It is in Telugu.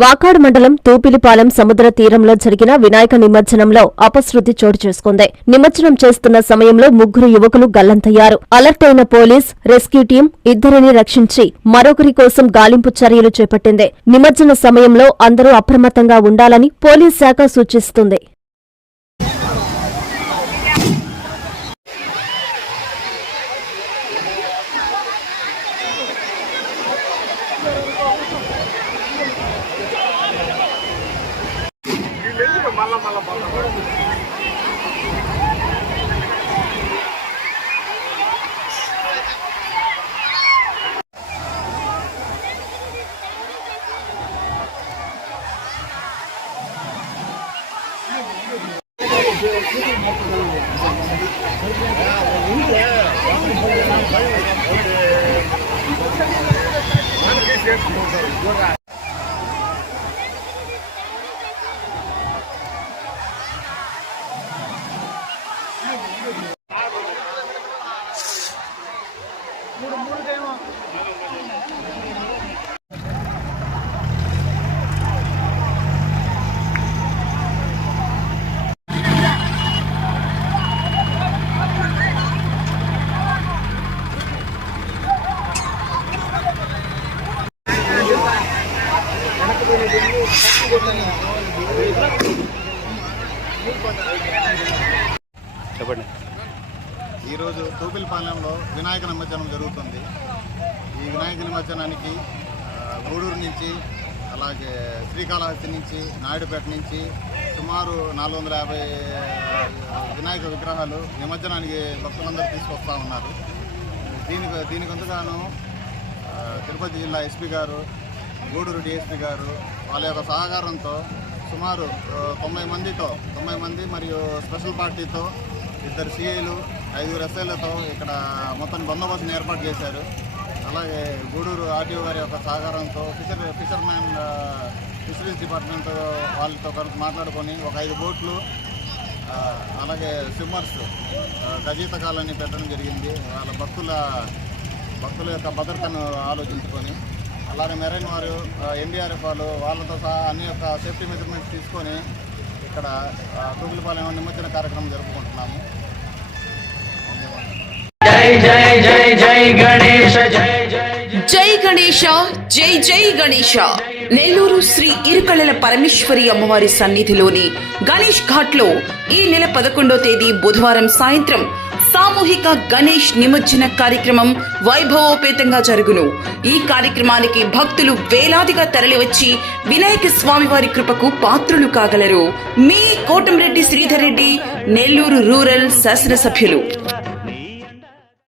వాకాడు మండలం తూపిలిపాలెం సముద్ర తీరంలో జరిగిన వినాయక నిమజ్జనంలో అపశృతి చోటు చేసుకుంది. నిమజ్జనం చేస్తున్న సమయంలో ముగ్గురు యువకులు గల్లంతయ్యారు. అలర్ట్ అయిన పోలీస్ రెస్క్యూ టీం ఇద్దరిని రక్షించి మరొకరి కోసం గాలింపు చర్యలు చేపట్టింది. నిమజ్జన సమయంలో అందరూ అప్రమత్తంగా ఉండాలని పోలీస్ శాఖ సూచిస్తుంది. మళ్ళా మళ్ళా చెప్పండి ఈరోజు తూపిల్పాలెంలో వినాయక నిమజ్జనం జరుగుతుంది. ఈ వినాయక నిమజ్జనానికి గూడూరు నుంచి అలాగే శ్రీకాళహస్తి నుంచి నాయుడుపేట నుంచి సుమారు నాలుగు వందల యాభై వినాయక విగ్రహాలు నిమజ్జనానికి భక్తులందరూ తీసుకొస్తా ఉన్నారు. దీనికి దీనికి తిరుపతి జిల్లా ఎస్పీ గారు గూడూరు డిఎస్పీ గారు వాళ్ళ యొక్క సహకారంతో సుమారు తొంభై మందితో తొంభై మంది మరియు స్పెషల్ పార్టీతో ఇద్దరు సీఐలు ఐదుగురు ఎస్ఐలతో ఇక్కడ మొత్తం బందోబస్తుని ఏర్పాటు చేశారు. అలాగే గూడూరు ఆర్టీఓ గారి యొక్క సహకారంతో ఫిషర్ ఫిషర్మ్యాన్ ఫిషరీస్ డిపార్ట్మెంట్ వాళ్ళతో కలిసి మాట్లాడుకొని ఒక ఐదు బోట్లు అలాగే స్విమ్మర్స్ గజీత కాలని పెట్టడం జరిగింది. వాళ్ళ భక్తుల భక్తుల యొక్క భద్రతను ఆలోచించుకొని అలాగే మెరైన్ వారు ఎన్డీఆర్ఎఫ్ వాళ్ళు వాళ్ళతో సహా అన్ని యొక్క సేఫ్టీ మెజర్మెంట్స్ తీసుకొని ఇక్కడ తూగులపాలెం నిమజ్జన కార్యక్రమం జరుపుకుంటున్నాము. జై గణేష జై జై గణేష నెల్లూరు శ్రీ ఇరుకళల పరమేశ్వరి అమ్మవారి సన్నిధిలోని గణేష్ ఘాట్లో ఈ నెల పదకొండో తేదీ బుధవారం సాయంత్రం సామూహిక గణేష్ నిమజ్జన కార్యక్రమం వైభవోపేతంగా జరుగును. ఈ కార్యక్రమానికి భక్తులు వేలాదిగా తరలివచ్చి వినాయక స్వామివారి కృపకు పాత్రులు కాగలరు. మీ కోటంరెడ్డి శ్రీధర్ రెడ్డి నెల్లూరు రూరల్ శాసనసభ్యులు.